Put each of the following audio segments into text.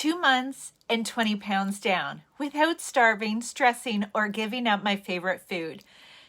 2 months and 20 pounds down without starving, stressing, or giving up my favorite food.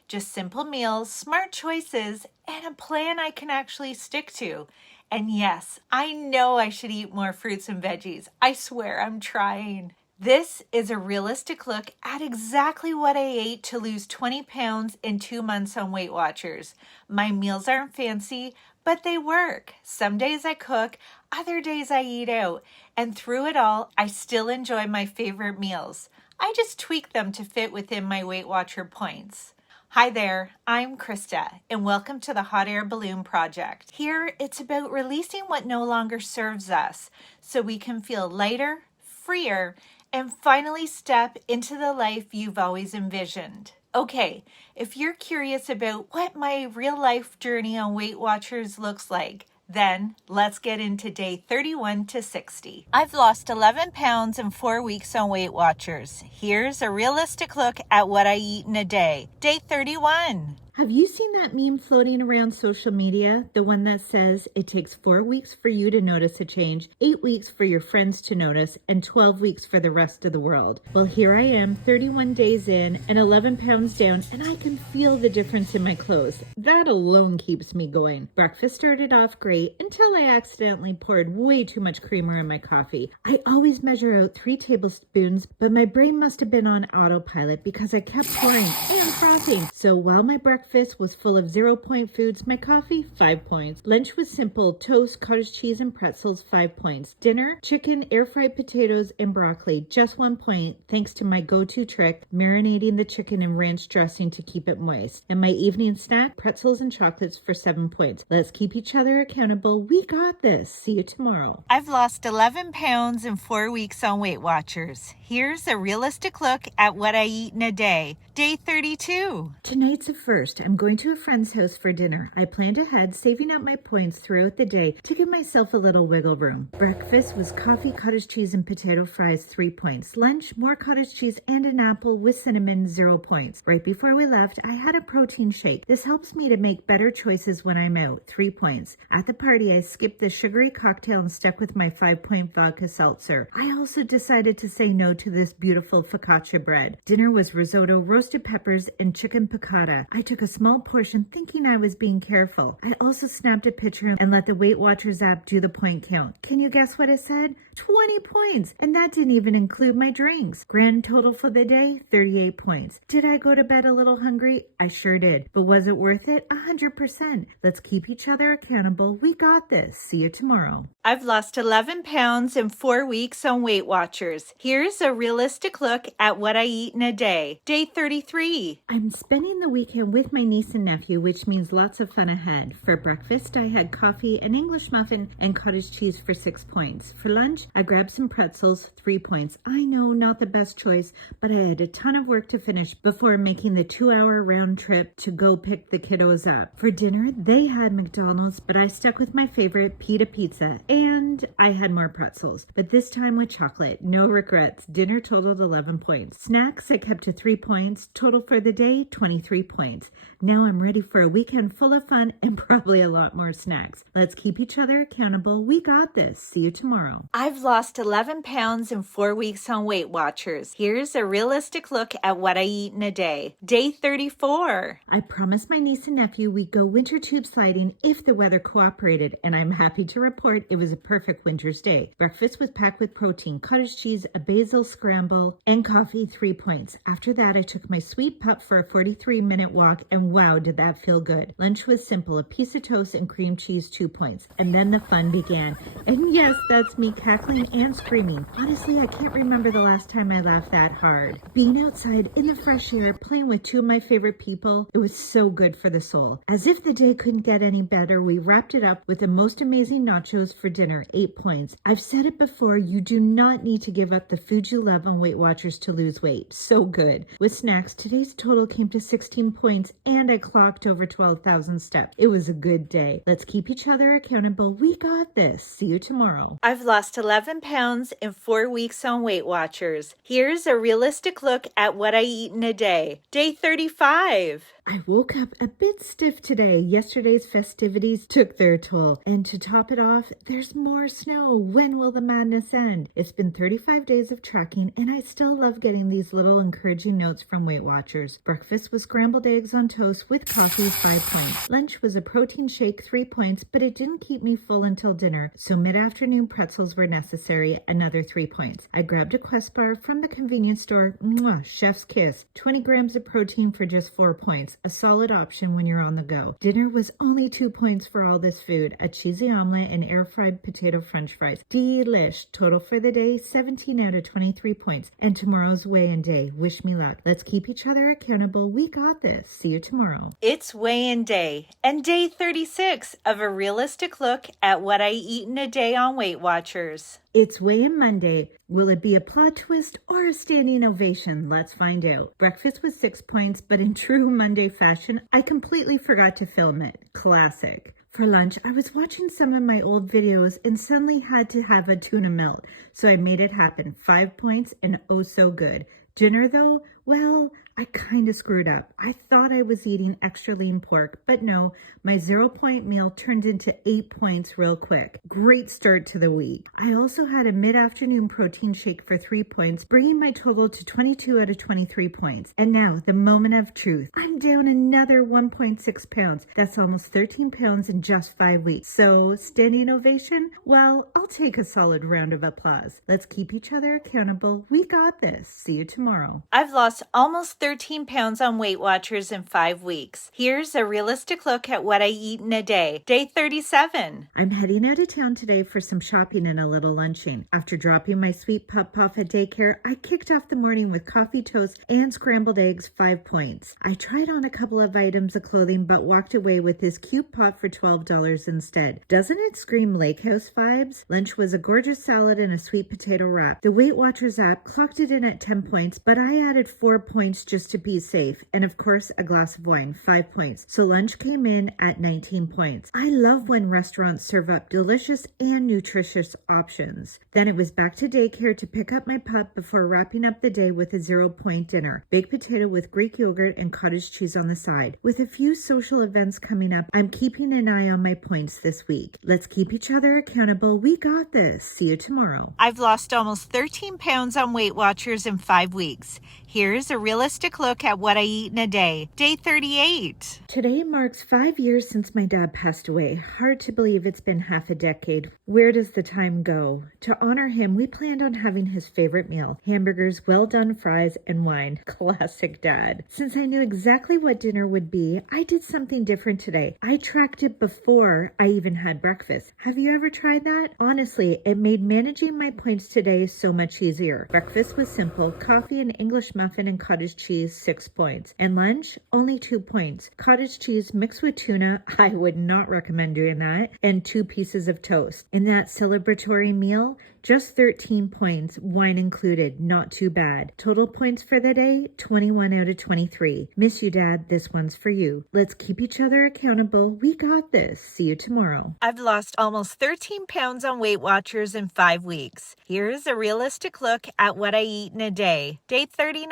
Just simple meals, smart choices, and a plan I can actually stick to. And yes, I know I should eat more fruits and veggies. I swear I'm trying. This is a realistic look at exactly what I ate to lose 20 pounds in 2 months on Weight Watchers. My meals aren't fancy, but they work. Some days I cook, other days I eat out. And through it all, I still enjoy my favorite meals. I just tweak them to fit within my Weight Watcher points. Hi there, I'm Krista, and welcome to the Hot Air Balloon Project. Here, it's about releasing what no longer serves us so we can feel lighter, freer, and finally step into the life you've always envisioned. Okay, if you're curious about what my real life journey on Weight Watchers looks like, then let's get into day 31 to 60. I've lost 11 pounds in 4 weeks on Weight Watchers. Here's a realistic look at what I eat in a day. Day 31. Have you seen that meme floating around social media? The one that says it takes 4 weeks for you to notice a change, 8 weeks for your friends to notice, and 12 weeks for the rest of the world. Well, here I am, 31 days in and 11 pounds down, and I can feel the difference in my clothes. That alone keeps me going. Breakfast started off great until I accidentally poured way too much creamer in my coffee. I always measure out 3 tablespoons, but my brain must have been on autopilot because I kept pouring and frothing. So while my breakfast was full of 0-point foods, my coffee, 5 points. Lunch was simple, toast, cottage cheese, and pretzels, 5 points. Dinner, chicken, air-fried potatoes, and broccoli, just 1 point, thanks to my go-to trick, marinating the chicken in ranch dressing to keep it moist. And my evening snack, pretzels and chocolates for 7 points. Let's keep each other accountable. We got this. See you tomorrow. I've lost 11 pounds in 4 weeks on Weight Watchers. Here's a realistic look at what I eat in a day. Day 32. Tonight's a first. I'm going to a friend's house for dinner. I planned ahead, saving up my points throughout the day to give myself a little wiggle room. Breakfast was coffee, cottage cheese, and potato fries, 3 points. Lunch, more cottage cheese and an apple with cinnamon, 0 points. Right before we left, I had a protein shake. This helps me to make better choices when I'm out, 3 points. At the party, I skipped the sugary cocktail and stuck with my 5-point vodka seltzer. I also decided to say no to this beautiful focaccia bread. Dinner was risotto, roasted peppers, and chicken piccata. I took a small portion thinking I was being careful. I also snapped a picture and let the Weight Watchers app do the point count. Can you guess what it said? 20 points! And that didn't even include my drinks. Grand total for the day, 38 points. Did I go to bed a little hungry? I sure did. But was it worth it? 100%. Let's keep each other accountable. We got this. See you tomorrow. I've lost 11 pounds in 4 weeks on Weight Watchers. Here's a realistic look at what I eat in a day. Day 33. I'm spending the weekend with my niece and nephew, which means lots of fun ahead. For breakfast, I had coffee, an English muffin, and cottage cheese for 6 points. For lunch, I grabbed some pretzels, 3 points. I know, not the best choice, but I had a ton of work to finish before making the 2-hour round trip to go pick the kiddos up. For dinner, they had McDonald's, but I stuck with my favorite pita pizza, and I had more pretzels, but this time with chocolate. No regrets. Dinner totaled 11 points. Snacks, I kept to 3 points. Total for the day, 23 points. Now I'm ready for a weekend full of fun and probably a lot more snacks. Let's keep each other accountable. We got this. See you tomorrow. I've lost 11 pounds in 4 weeks on Weight Watchers. Here's a realistic look at what I eat in a day. Day 34. I promised my niece and nephew we'd go winter tube sliding if the weather cooperated, and I'm happy to report it was a perfect winter's day. Breakfast was packed with protein, cottage cheese, a basil scramble, and coffee, 3 points. After that, I took my sweet pup for a 43-minute walk, and wow, did that feel good. Lunch was simple, a piece of toast and cream cheese, 2 points. And then the fun began. And yes, that's me cackling and screaming. Honestly, I can't remember the last time I laughed that hard. Being outside in the fresh air, playing with 2 of my favorite people, it was so good for the soul. As if the day couldn't get any better, we wrapped it up with the most amazing nachos for dinner, 8 points. I've said it before, you do not need to give up the food you love on Weight Watchers to lose weight. So good. With snacks, today's total came to 16 points and I clocked over 12,000 steps. It was a good day. Let's keep each other accountable. We got this. See you tomorrow. I've lost 11 pounds in 4 weeks on Weight Watchers. Here's a realistic look at what I eat in a day. Day 35. I woke up a bit stiff today. Yesterday's festivities took their toll. And to top it off, there's more snow. When will the madness end? It's been 35 days of trekking, and I still love getting these little encouraging notes from Weight Watchers. Breakfast was scrambled eggs on toast with coffee, 5 points. Lunch was a protein shake, 3 points, but it didn't keep me full until dinner, so mid-afternoon pretzels were necessary, another 3 points. I grabbed a Quest bar from the convenience store. Mwah, chef's kiss. 20 grams of protein for just 4 points. A solid option when you're on the go. Dinner was only 2 points for all this food. A cheesy omelet and air-fried potato french fries. Delish. Total for the day, 17 out of 23 points. And tomorrow's weigh-in day. Wish me luck. Let's keep each other accountable. We got this. See you tomorrow. It's weigh-in day and day 36 of a realistic look at what I eat in a day on Weight Watchers. It's weigh-in Monday. Will it be a plot twist or a standing ovation? Let's find out. Breakfast was 6 points, but in true Monday fashion, I completely forgot to film it. Classic. For lunch, I was watching some of my old videos and suddenly had to have a tuna melt, so I made it happen. 5 points and oh so good. Dinner though, well, I kind of screwed up. I thought I was eating extra lean pork, but no, my 0-point meal turned into 8 points real quick. Great start to the week. I also had a mid-afternoon protein shake for 3 points, bringing my total to 22 out of 23 points. And now, the moment of truth. I'm down another 1.6 pounds. That's almost 13 pounds in just 5 weeks. So, standing ovation? Well, I'll take a solid round of applause. Let's keep each other accountable. We got this. See you tomorrow. I've lost almost 13 pounds on Weight Watchers in 5 weeks. Here's a realistic look at what I eat in a day. Day 37. I'm heading out of town today for some shopping and a little lunching. After dropping my sweet pup off at daycare, I kicked off the morning with coffee, toast, and scrambled eggs, 5 points. I tried on a couple of items of clothing, but walked away with this cute pot for $12 instead. Doesn't it scream lake house vibes? Lunch was a gorgeous salad and a sweet potato wrap. The Weight Watchers app clocked it in at 10 points, but I added 4 points just to be safe. And of course, a glass of wine, 5 points. So lunch came in at 19 points. I love when restaurants serve up delicious and nutritious options. Then it was back to daycare to pick up my pup before wrapping up the day with a 0-point dinner. Baked potato with Greek yogurt and cottage cheese on the side. With a few social events coming up, I'm keeping an eye on my points this week. Let's keep each other accountable. We got this. See you tomorrow. I've lost almost 13 pounds on Weight Watchers in 5 weeks. Here's a realistic look at what I eat in a day. Day 38. Today marks 5 years since my dad passed away. Hard to believe it's been half a decade. Where does the time go? To honor him, we planned on having his favorite meal. Hamburgers, well-done fries, and wine. Classic dad. Since I knew exactly what dinner would be, I did something different today. I tracked it before I even had breakfast. Have you ever tried that? Honestly, it made managing my points today so much easier. Breakfast was simple. Coffee and English muffin and cottage cheese, 6 points. And lunch, only 2 points. Cottage cheese mixed with tuna, I would not recommend doing that, and 2 pieces of toast. In that celebratory meal, just 13 points, wine included, not too bad. Total points for the day, 21 out of 23. Miss you, Dad, this one's for you. Let's keep each other accountable. We got this. See you tomorrow. I've lost almost 13 pounds on Weight Watchers in 5 weeks. Here's a realistic look at what I eat in a day. Day 39.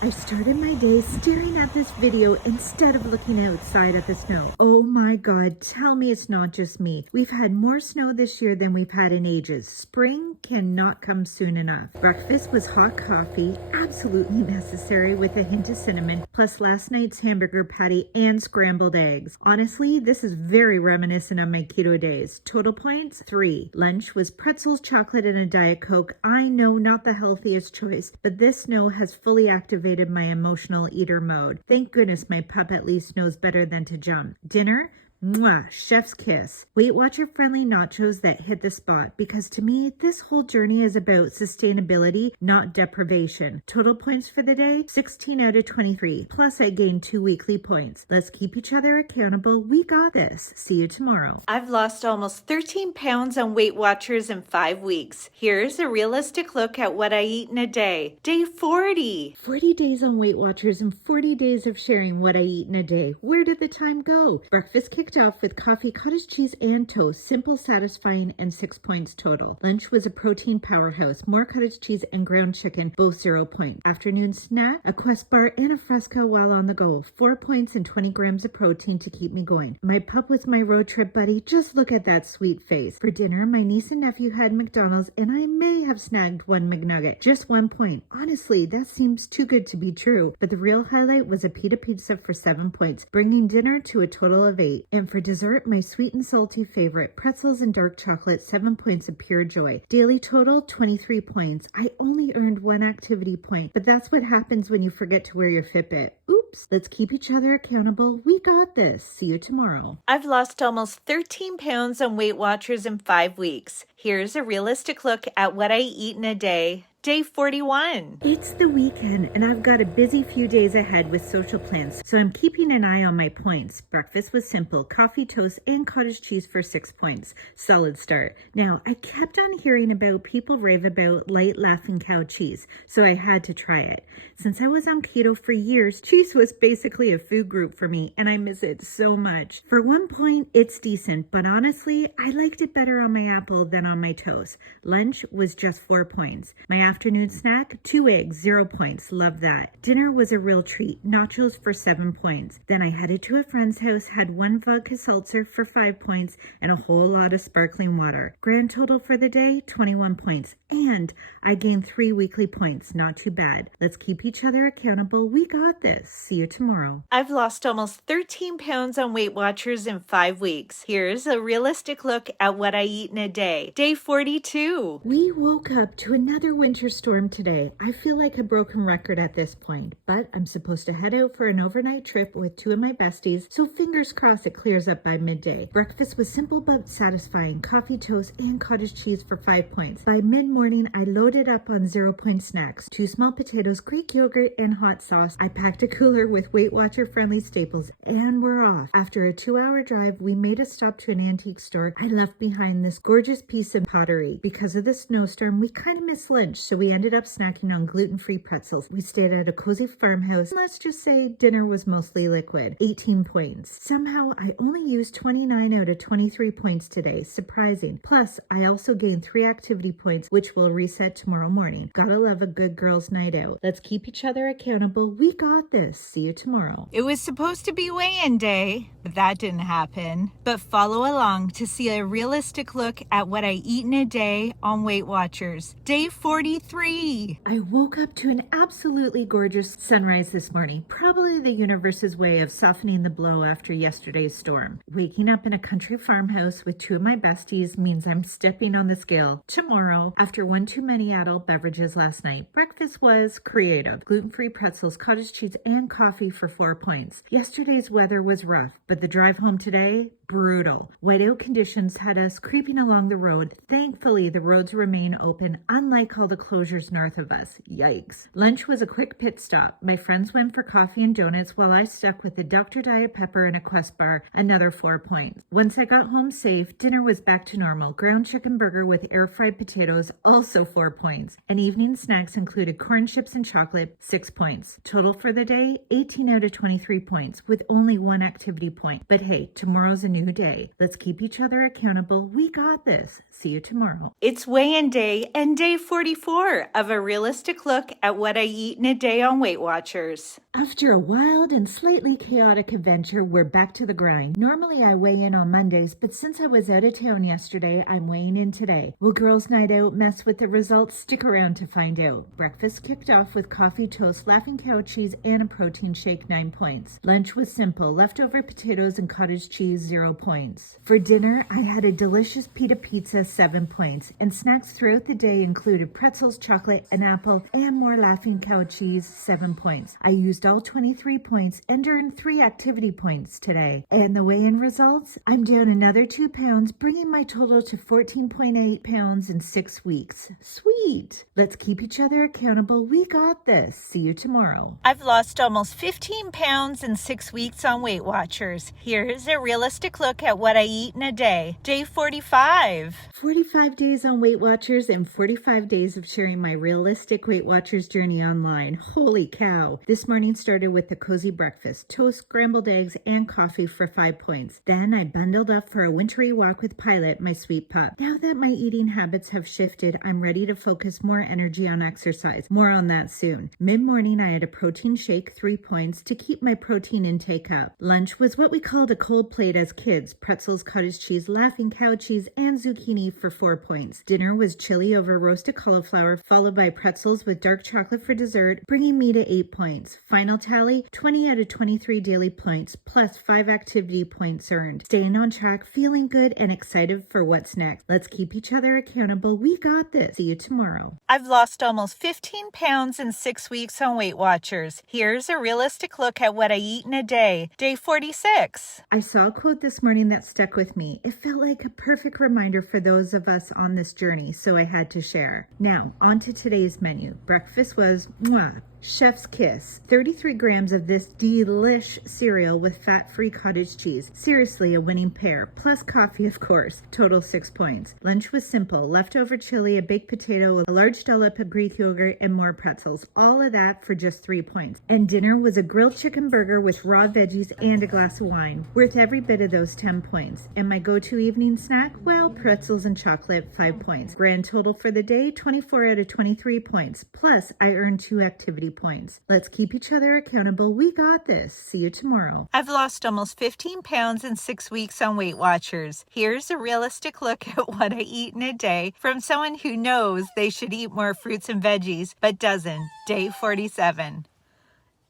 I started my day staring at this video instead of looking outside at the snow. Oh my God, tell me it's not just me. We've had more snow this year than we've had in ages. Spring cannot come soon enough. Breakfast was hot coffee, absolutely necessary with a hint of cinnamon, plus last night's hamburger patty and scrambled eggs. Honestly, this is very reminiscent of my keto days. Total points, 3. Lunch was pretzels, chocolate, and a Diet Coke. I know not the healthiest choice, but this snow has fully activated my emotional eater mode. Thank goodness my pup at least knows better than to jump. Dinner? Mwah, chef's kiss. Weight Watcher friendly nachos that hit the spot, because to me, this whole journey is about sustainability, not deprivation. Total points for the day, 16 out of 23. Plus I gained 2 weekly points. Let's keep each other accountable. We got this. See you tomorrow. I've lost almost 13 pounds on Weight Watchers in 5 weeks. Here's a realistic look at what I eat in a day. Day 40. 40 days on Weight Watchers and 40 days of sharing what I eat in a day. Where did the time go? Breakfast kicked kicked off with coffee, cottage cheese, and toast. Simple, satisfying, and 6 points total. Lunch was a protein powerhouse. More cottage cheese and ground chicken, both 0 points. Afternoon snack, a Quest bar and a Fresca while on the go. 4 points and 20 grams of protein to keep me going. My pup was my road trip buddy. Just look at that sweet face. For dinner, my niece and nephew had McDonald's, and I may have snagged one McNugget. Just 1 point. Honestly, that seems too good to be true. But the real highlight was a pita pizza for 7 points, bringing dinner to a total of 8. And for dessert, my sweet and salty favorite, pretzels and dark chocolate, 7 points of pure joy. Daily total, 23 points. I only earned 1 activity point, but that's what happens when you forget to wear your Fitbit. Oops. Let's keep each other accountable. We got this. See you tomorrow. I've lost almost 13 pounds on Weight Watchers in 5 weeks. Here's a realistic look at what I eat in a day. Day 41. It's the weekend, and I've got a busy few days ahead with social plans, so I'm keeping an eye on my points. Breakfast was simple, coffee, toast, and cottage cheese for 6 points. Solid start. Now, I kept on hearing about people rave about light laughing cow cheese, so I had to try it. Since I was on keto for years, cheese was basically a food group for me, and I miss it so much. For 1 point, it's decent, but honestly, I liked it better on my apple than on my toast. Lunch was just 4 points. My afternoon snack, 2 eggs, 0 points. Love that. Dinner was a real treat. Nachos for 7 points. Then I headed to a friend's house, had 1 vodka seltzer for 5 points, and a whole lot of sparkling water. Grand total for the day, 21 points. And I gained 3 weekly points. Not too bad. Let's keep each other accountable. We got this. See you tomorrow. I've lost almost 13 pounds on Weight Watchers in 5 weeks. Here's a realistic look at what I eat in a day. Day 42. We woke up to another winter storm today. I feel like a broken record at this point, but I'm supposed to head out for an overnight trip with 2 of my besties, so fingers crossed it clears up by midday. Breakfast was simple but satisfying. Coffee, toast, and cottage cheese for 5 points. By mid-morning, I loaded up on 0 point snacks. 2 small potatoes, Greek yogurt, and hot sauce. I packed a cooler with Weight Watcher friendly staples, and we're off. After a 2-hour drive, we made a stop to an antique store. I left behind this gorgeous piece of pottery. Because of the snowstorm, we kind of missed lunch, so we ended up snacking on gluten-free pretzels. We stayed at a cozy farmhouse, and let's just say dinner was mostly liquid. 18 points. Somehow, I only used 29 out of 23 points today. Surprising. Plus, I also gained 3 activity points, which will reset tomorrow morning. Gotta love a good girls' night out. Let's keep each other accountable. We got this. See you tomorrow. It was supposed to be weigh-in day, but that didn't happen. But follow along to see a realistic look at what I eat in a day on Weight Watchers. Day 43. I woke up to an absolutely gorgeous sunrise this morning. Probably the universe's way of softening the blow after yesterday's storm. Waking up in a country farmhouse with 2 of my besties means I'm stepping on the scale tomorrow after 1 too many adult beverages last night. Breakfast was creative. Gluten-free pretzels, cottage cheese, and coffee for 4 points. Yesterday's weather was rough, but the drive home today, brutal. Whiteout conditions had us creeping along the road. Thankfully, the roads remain open, unlike all the closures north of us. Yikes. Lunch was a quick pit stop. My friends went for coffee and donuts while I stuck with the Dr. Diet Pepper and a Quest bar, another 4 points. Once I got home safe, dinner was back to normal. Ground chicken burger with air-fried potatoes, also 4 points. And evening snacks included corn chips and chocolate, 6 points. Total for the day, 18 out of 23 points, with only 1 activity point. But hey, tomorrow's a new day. Let's keep each other accountable. We got this. See you tomorrow. It's weigh-in day and day 44 of a realistic look at what I eat in a day on Weight Watchers. After a wild and slightly chaotic adventure, we're back to the grind. Normally I weigh in on Mondays, but since I was out of town yesterday, I'm weighing in today. Will girls' night out mess with the results? Stick around to find out. Breakfast kicked off with coffee, toast, laughing cow cheese, and a protein shake, 9 points. Lunch was simple. Leftover potatoes and cottage cheese, 0 points. For dinner, I had a delicious pita pizza, 7 points. And snacks throughout the day included pretzels, chocolate, an apple, and more laughing cow cheese, 7 points. I used all 23 points and earned 3 activity points today. And the weigh-in results? I'm down another 2 pounds, bringing my total to 14.8 pounds in 6 weeks. Sweet! Let's keep each other accountable. We got this. See you tomorrow. I've lost almost 15 pounds in 6 weeks on Weight Watchers. Here's a realistic realistic look at what I eat in a day. Day 45. 45 days on Weight Watchers and 45 days of sharing my realistic Weight Watchers journey online. Holy cow. This morning started with the cozy breakfast, toast, scrambled eggs, and coffee for 5 points. Then I bundled up for a wintry walk with Pilot, my sweet pup. Now that my eating habits have shifted, I'm ready to focus more energy on exercise. More on that soon. Mid-morning, I had a protein shake, 3 points, to keep my protein intake up. Lunch was what we called a cold plate as kids: pretzels, cottage cheese, laughing cow cheese, and zucchini for 4 points. Dinner was chili over roasted cauliflower, followed by pretzels with dark chocolate for dessert, bringing me to 8 points. Final tally, 20 out of 23 daily points, plus 5 activity points earned. Staying on track, feeling good, and excited for what's next. Let's keep each other accountable. We got this. See you tomorrow. I've lost almost 15 pounds in 6 weeks on Weight Watchers. Here's a realistic look at what I eat in a day. Day 46. I saw a quote this morning that stuck with me. It felt like a perfect reminder for those of us on this journey, so I had to share. Now, on to today's menu. Breakfast was chef's kiss. 33 grams of this delish cereal with fat-free cottage cheese. Seriously, a winning pair. Plus coffee, of course. Total 6 points. Lunch was simple. Leftover chili, a baked potato, a large dollop of Greek yogurt, and more pretzels. All of that for just 3 points. And dinner was a grilled chicken burger with raw veggies and a glass of wine. Worth every bit of those 10 points. And my go-to evening snack? Well, pretzels and chocolate, 5 points. Grand total for the day, 24 out of 23 points. Plus, I earned 2 activity points. Let's keep each other accountable. We got this. See you tomorrow. I've lost almost 15 pounds in 6 weeks on Weight Watchers. Here's a realistic look at what I eat in a day from someone who knows they should eat more fruits and veggies, but doesn't. Day 47.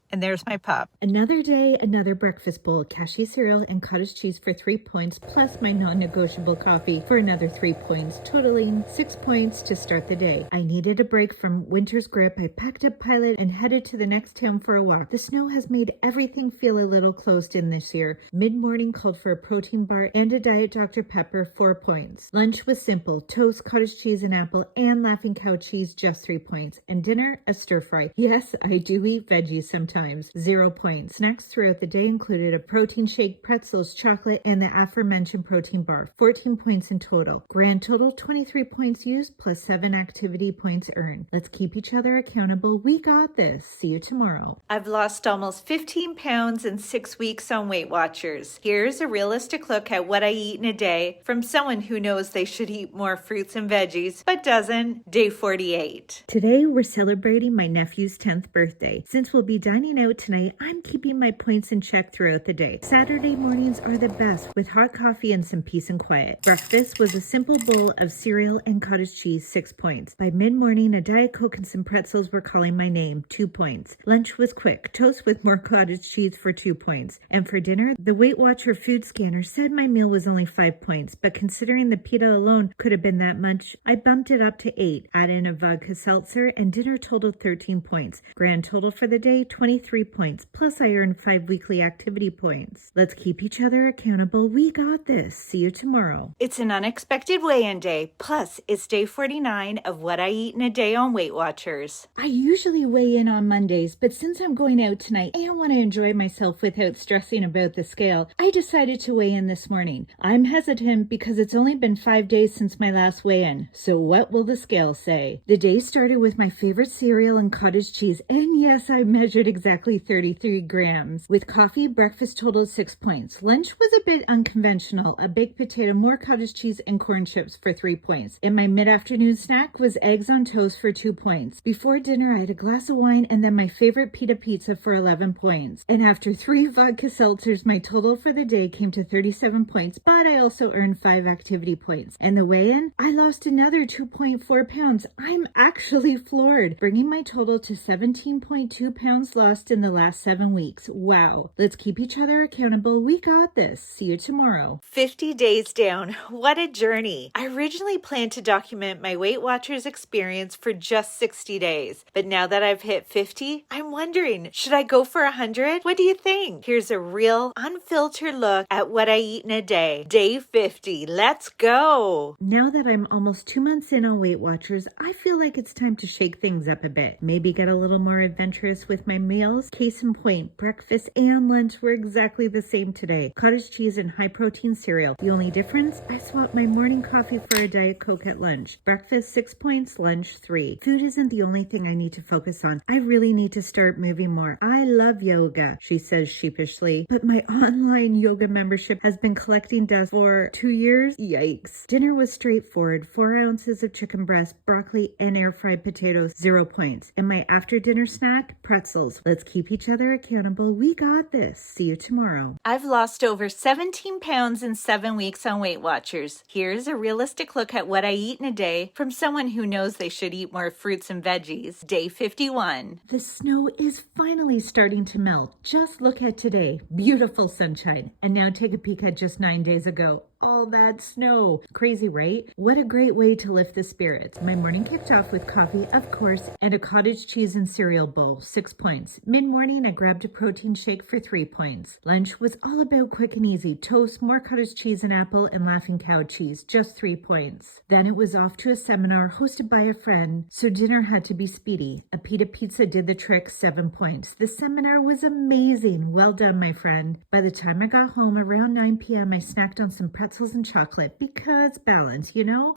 And there's my pup. Another day, another breakfast bowl, cashew cereal and cottage cheese for 3 points, plus my non-negotiable coffee for another 3 points, totaling 6 points to start the day. I needed a break from winter's grip. I packed up Pilot and headed to the next town for a walk. The snow has made everything feel a little closed in this year. Mid-morning called for a protein bar and a Diet Dr. Pepper, 4 points. Lunch was simple: toast, cottage cheese, and apple, and laughing cow cheese, just 3 points. And dinner, a stir fry. Yes, I do eat veggies sometimes. 0 points. Snacks throughout the day included a protein shake, pretzels, chocolate, and the aforementioned protein bar. 14 points in total. Grand total, 23 points used plus 7 activity points earned. Let's keep each other accountable. We got this. See you tomorrow. I've lost almost 15 pounds in 6 weeks on Weight Watchers. Here's a realistic look at what I eat in a day from someone who knows they should eat more fruits and veggies, but doesn't. Day 48. Today, we're celebrating my nephew's 10th birthday. Since we'll be dining out tonight, I'm keeping my points in check throughout the day. Saturday mornings are the best with hot coffee and some peace and quiet. Breakfast was a simple bowl of cereal and cottage cheese, 6 points. By mid-morning, a Diet Coke and some pretzels were calling my name, 2 points. Lunch was quick, toast with more cottage cheese for 2 points. And for dinner, the Weight Watcher food scanner said my meal was only 5 points, but considering the pita alone could have been that much, I bumped it up to 8. Add in a vodka seltzer and dinner totaled 13 points. Grand total for the day, 23 points, plus I earned 5 weekly activity points. Let's keep each other accountable. We got this. See you tomorrow. It's an unexpected weigh-in day, plus it's day 49 of what I eat in a day on Weight Watchers. I usually weigh in on Mondays, but since I'm going out tonight and want to enjoy myself without stressing about the scale, I decided to weigh in this morning. I'm hesitant because it's only been 5 days since my last weigh-in, so what will the scale say? The day started with my favorite cereal and cottage cheese, and yes, I measured exactly 33 grams. With coffee, breakfast totaled 6 points. Lunch was a bit unconventional: a baked potato, more cottage cheese, and corn chips for 3 points. And my mid-afternoon snack was eggs on toast for 2 points. Before dinner, I had a glass of wine and then my favorite pita pizza for 11 points. And after 3 vodka seltzers, my total for the day came to 37 points, but I also earned 5 activity points. And the weigh-in, I lost another 2.4 pounds. I'm actually floored, bringing my total to 17.2 pounds lost in the last 7 weeks. Wow. Let's keep each other accountable. We got this. See you tomorrow. 50 days down. What a journey. I originally planned to document my Weight Watchers experience for just 60 days, but now that I've hit 50, I'm wondering, should I go for 100? What do you think? Here's a real, unfiltered look at what I eat in a day. Day 50. Let's go. Now that I'm almost 2 months in on Weight Watchers, I feel like it's time to shake things up a bit. Maybe get a little more adventurous with my meal meals? Case in point, breakfast and lunch were exactly the same today. Cottage cheese and high protein cereal. The only difference, I swapped my morning coffee for a Diet Coke at lunch. Breakfast 6 points, lunch 3. Food isn't the only thing I need to focus on. I really need to start moving more. I love yoga, she says sheepishly, but my online yoga membership has been collecting dust for 2 years. Yikes. Dinner was straightforward. 4 ounces of chicken breast, broccoli, and air fried potatoes, 0 points. And my after dinner snack, pretzels. Let's keep each other accountable. We got this. See you tomorrow. I've lost over 17 pounds in 7 weeks on Weight Watchers. Here's a realistic look at what I eat in a day from someone who knows they should eat more fruits and veggies. Day 51. The snow is finally starting to melt. Just look at today. Beautiful sunshine. And now take a peek at just 9 days ago. All that snow. Crazy, right? What a great way to lift the spirits. My morning kicked off with coffee, of course, and a cottage cheese and cereal bowl, 6 points. Mid-morning, I grabbed a protein shake for 3 points. Lunch was all about quick and easy. Toast, more cottage cheese and apple, and laughing cow cheese, just 3 points. Then it was off to a seminar hosted by a friend, so dinner had to be speedy. A pita pizza did the trick, 7 points. The seminar was amazing. Well done, my friend. By the time I got home around 9 p.m., I snacked on some pretzels and chocolate because balance,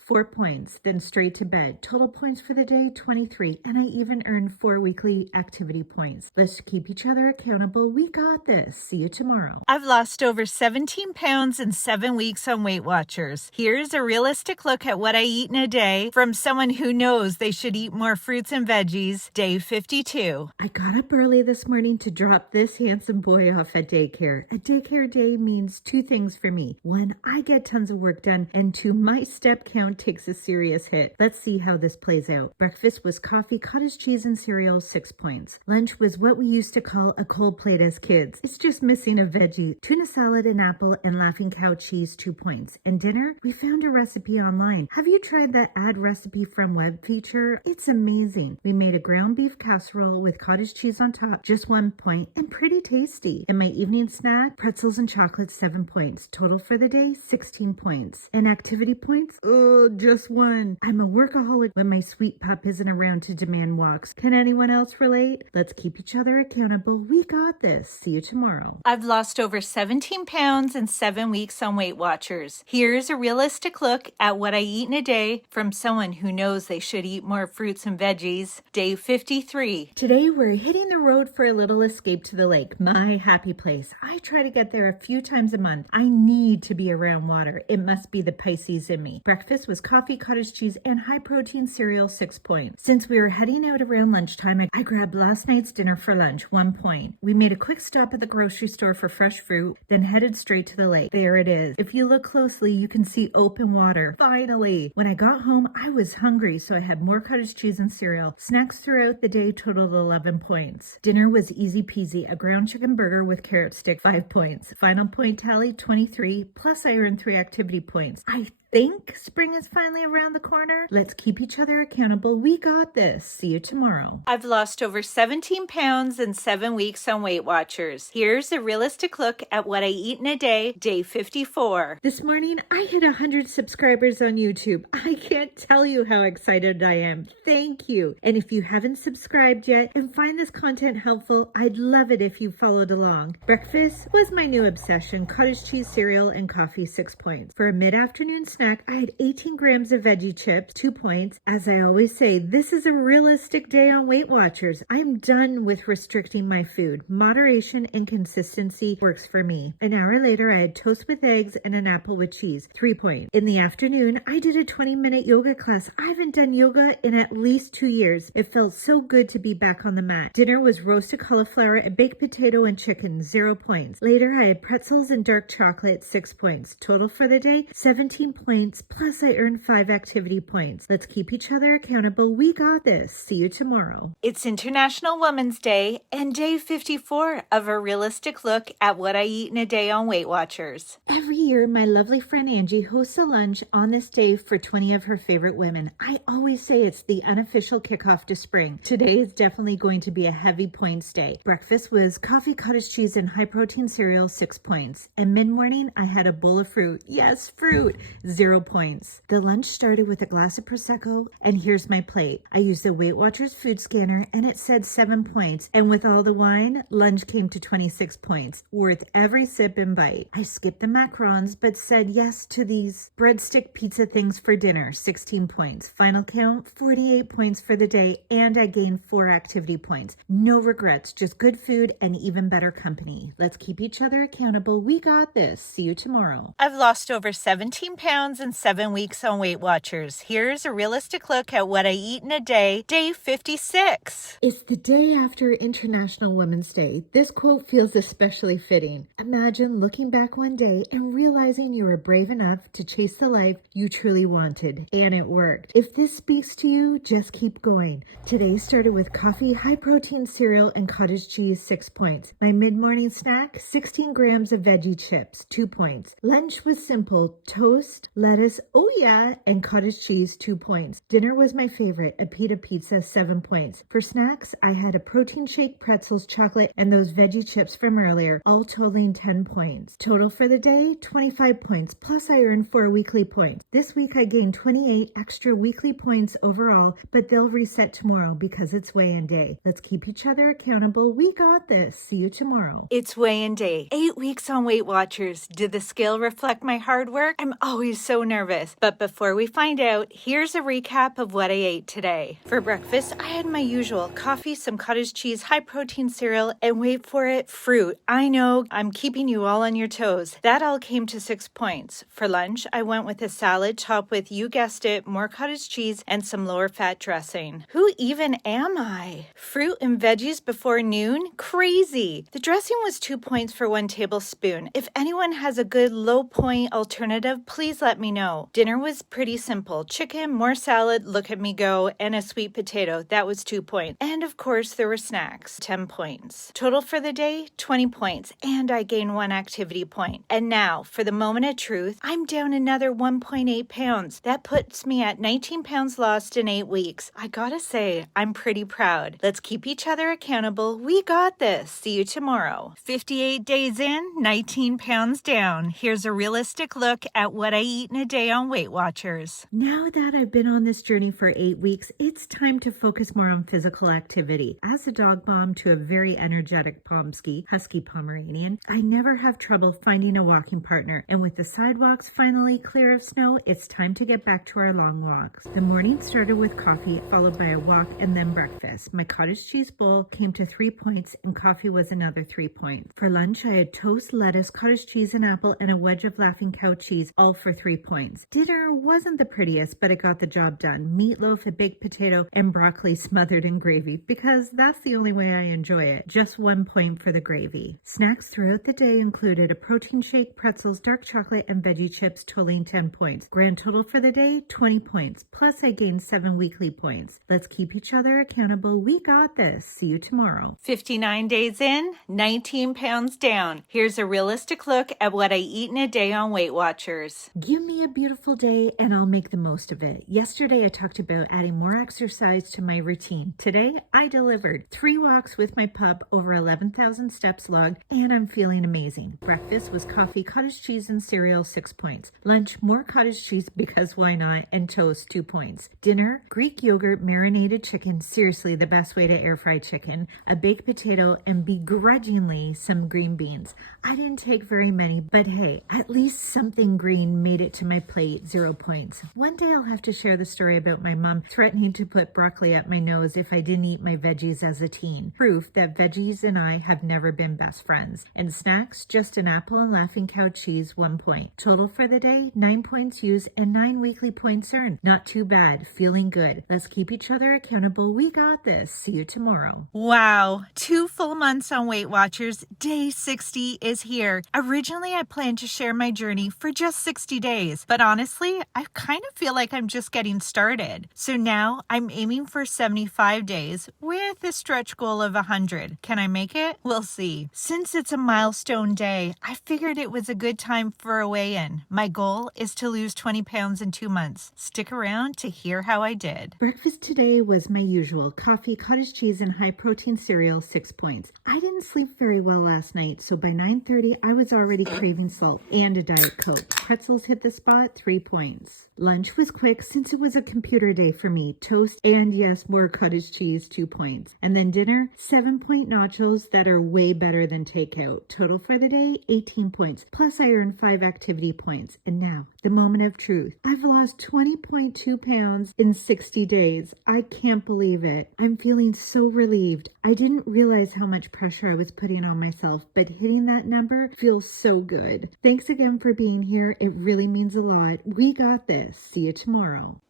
4 points. Then straight to bed. Total points for the day, 23. And I even earned 4 weekly activity points. Let's keep each other accountable. We got this. See you tomorrow. I've lost over 17 pounds in 7 weeks on Weight Watchers. Here's a realistic look at what I eat in a day from someone who knows they should eat more fruits and veggies. Day 52. I got up early this morning to drop this handsome boy off at daycare. A daycare day means 2 things for me. 1, I get tons of work done, and 2, my step count takes a serious hit. Let's see how this plays out. Breakfast was coffee, cottage cheese, and cereal, 6 points. Lunch was what we used to call a cold plate as kids. It's just missing a veggie. Tuna salad, an apple, and laughing cow cheese, 2 points. And dinner, we found a recipe online. Have you tried that add recipe from web feature? It's amazing. We made a ground beef casserole with cottage cheese on top, just 1 point, and pretty tasty. And my evening snack, pretzels and chocolate, 7 points. Total for the day, 16 points. And activity points? Oh, just 1. I'm a workaholic when my sweet pup isn't around to demand walks. Can anyone else relate? Let's keep each other accountable. We got this. See you tomorrow. I've lost over 17 pounds in 7 weeks on Weight Watchers. Here's a realistic look at what I eat in a day from someone who knows they should eat more fruits and veggies. Day 53. Today we're hitting the road for a little escape to the lake, my happy place. I try to get there a few times a month. I need to be around water. It must be the Pisces in me. Breakfast was coffee, cottage cheese, and high protein cereal, 6 points. Since we were heading out around lunchtime, I grabbed last night's dinner for lunch, 1 point. We made a quick stop at the grocery store for fresh fruit, then headed straight to the lake. There it is. If you look closely, you can see open water. Finally! When I got home, I was hungry, so I had more cottage cheese and cereal. Snacks throughout the day totaled 11 points. Dinner was easy peasy. A ground chicken burger with carrot stick, 5 points. Final point tally, 23, plus I earned 3 activity points. I think spring is finally around the corner. Let's keep each other accountable. We got this. See you tomorrow. I've lost over 17 pounds in 7 weeks on Weight Watchers. Here's a realistic look at what I eat in a day. Day 54. This morning, I hit 100 subscribers on YouTube. I can't tell you how excited I am. Thank you. And if you haven't subscribed yet and find this content helpful, I'd love it if you followed along. Breakfast was my new obsession. Cottage cheese cereal and coffee, 6 points. For a mid-afternoon snack, I had 18 grams of veggie chips, 2 points. As I always say, this is a realistic day on Weight Watchers. I'm done with restricting my food. Moderation and consistency works for me. An hour later, I had toast with eggs and an apple with cheese, 3 points. In the afternoon, I did a 20-minute yoga class. I haven't done yoga in at least 2 years. It felt so good to be back on the mat. Dinner was roasted cauliflower, a baked potato, and chicken, 0 points. Later, I had pretzels and dark chocolate, 6 points. Total for the day, 17 points, plus I earned 5 activity points. Let's keep each other accountable. We got this. See you tomorrow. It's International Women's Day and day 54 of a realistic look at what I eat in a day on Weight Watchers. Every year, my lovely friend Angie hosts a lunch on this day for 20 of her favorite women. I always say it's the unofficial kickoff to spring. Today is definitely going to be a heavy points day. Breakfast was coffee, cottage cheese, and high protein cereal, 6 points. And mid-morning, I had a bowl of fruit. Yes, fruit. 0 points. The lunch started with a glass of Prosecco, and here's my plate. I used the Weight Watchers food scanner, and it said 7 points. And with all the wine, lunch came to 26 points, worth every sip and bite. I skipped the macarons, but said yes to these breadstick pizza things for dinner, 16 points. Final count, 48 points for the day, and I gained 4 activity points. No regrets, just good food and even better company. Let's keep each other accountable. We got this. See you tomorrow. I've lost over 17 pounds in 7 weeks on Weight Watchers. Here's a realistic look at what I eat in a day, day 56. It's the day after International Women's Day. This quote feels especially fitting. Imagine looking back one day and realizing you were brave enough to chase the life you truly wanted, and it worked. If this speaks to you, just keep going. Today started with coffee, high-protein cereal, and cottage cheese, 6 points. My mid-morning snack, 16 grams of veggie chips, 2 points. Lunch was simple, toast, lettuce, oh yeah, and cottage cheese, 2 points. Dinner was my favorite, a pita pizza, 7 points. For snacks, I had a protein shake, pretzels, chocolate, and those veggie chips from earlier, all totaling 10 points. Total for the day, 25 points, plus I earned 4 weekly points. This week I gained 28 extra weekly points overall, but they'll reset tomorrow because it's weigh-in day. Let's keep each other accountable. We got this. See you tomorrow. It's weigh-in day. 8 weeks on Weight Watchers. Did the scale reflect my hard work? I'm always so nervous. But before we find out, here's a recap of what I ate today. For breakfast, I had my usual coffee, some cottage cheese, high-protein cereal, and wait for it, fruit. I know, I'm keeping you all on your toes. That all came to 6 points. For lunch, I went with a salad topped with, you guessed it, more cottage cheese and some lower-fat dressing. Who even am I? Fruit and veggies before noon? Crazy. The dressing was 2 points for 1 tablespoon. If anyone has a good low-point alternative, please let me know. Dinner was pretty simple. Chicken, more salad, look at me go, and a sweet potato. That was 2 points. And of course, there were snacks, 10 points. Total for the day, 20 points, and I gained 1 activity point. And now, for the moment of truth, I'm down another 1.8 pounds. That puts me at 19 pounds lost in 8 weeks. I gotta say, I'm pretty proud. Let's keep each other accountable. We got this. See you tomorrow. 58 days in, 19 pounds down. Here's a realistic look at what I eat in a day on Weight Watchers. Now that I've been on this journey for 8 weeks, it's time to focus more on physical activity. As a dog mom to a very energetic Pomsky, Husky Pomeranian, I never have trouble finding a walking partner. And with the sidewalks finally clear of snow, it's time to get back to our long walks. The morning started with coffee, followed by a walk and then breakfast. My cottage cheese bowl came to 3 points and coffee was another 3 points. For lunch, I had toast, lettuce, cottage cheese, and apple, and a wedge of Laughing Cow cheese, all for 3 points. Dinner wasn't the prettiest, but it got the job done. Meatloaf, a baked potato, and broccoli smothered in gravy, because that's the only way I enjoy it. Just 1 point for the gravy. Snacks throughout the day included a protein shake, pretzels, dark chocolate, and veggie chips, totaling 10 points. Grand total for the day, 20 points. Plus, I gained 7 weekly points. Let's keep each other accountable. We got this. See you tomorrow. 59 days in, 19 pounds down. Here's a realistic look at what I eat in a day on Weight Watchers. Give me a beautiful day and I'll make the most of it. Yesterday, I talked about adding more exercise to my routine. Today, I delivered 3 walks with my pup, over 11,000 steps logged, and I'm feeling amazing. Breakfast was coffee, cottage cheese, and cereal, 6 points. Lunch, more cottage cheese because why not, and toast, 2 points. Dinner, Greek yogurt, marinated chicken, seriously the best way to air fry chicken, a baked potato, and begrudgingly some green beans. I didn't take very many, but hey, at least something green made it to my plate, 0 points. One day I'll have to share the story about my mom threatening to put broccoli up my nose if I didn't eat my veggies as a teen. Proof that veggies and I have never been best friends. And snacks, just an apple and Laughing Cow cheese, 1 point. Total for the day, 9 points used and 9 weekly points earned. Not too bad, feeling good. Let's keep each other accountable. We got this. See you tomorrow. Wow, 2 full months on Weight Watchers. Day 60 is here. Originally, I planned to share my journey for just 60 days, but honestly, I kind of feel like I'm just getting started. So now I'm aiming for 75 days with a stretch goal of 100. Can I make it? We'll see. Since it's a milestone day, I figured it was a good time for a weigh-in. My goal is to lose 20 pounds in 2 months. Stick around to hear how I did. Breakfast today was my usual coffee, cottage cheese, and high-protein cereal, 6 points. I didn't sleep very well last night, so by 9:30, I was already craving salt and a Diet Coke. Pretzels hit the breakfast spot, 3 points. Lunch was quick since it was a computer day for me. Toast and yes, more cottage cheese, 2 points. And then dinner, 7-point nachos that are way better than takeout. Total for the day, 18 points. Plus I earned 5 activity points. And now, the moment of truth. I've lost 20.2 pounds in 60 days. I can't believe it. I'm feeling so relieved. I didn't realize how much pressure I was putting on myself, but hitting that number feels so good. Thanks again for being here. It really means a lot. We got this. See you tomorrow.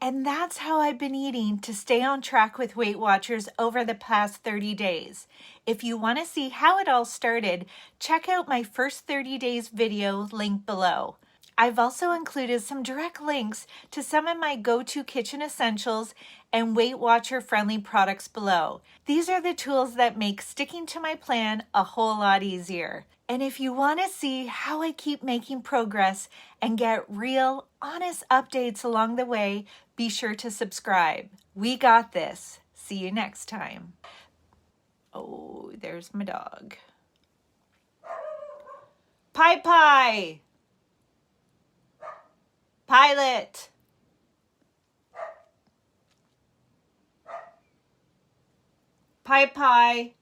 And that's how I've been eating to stay on track with Weight Watchers over the past 30 days. If you want to see how it all started, check out my first 30 days video linked below. I've also included some direct links to some of my go-to kitchen essentials and Weight Watcher friendly products below. These are the tools that make sticking to my plan a whole lot easier. And if you want to see how I keep making progress and get real, honest updates along the way, be sure to subscribe. We got this. See you next time. Oh, there's my dog. Pie Pie! Pilot! Pie Pie!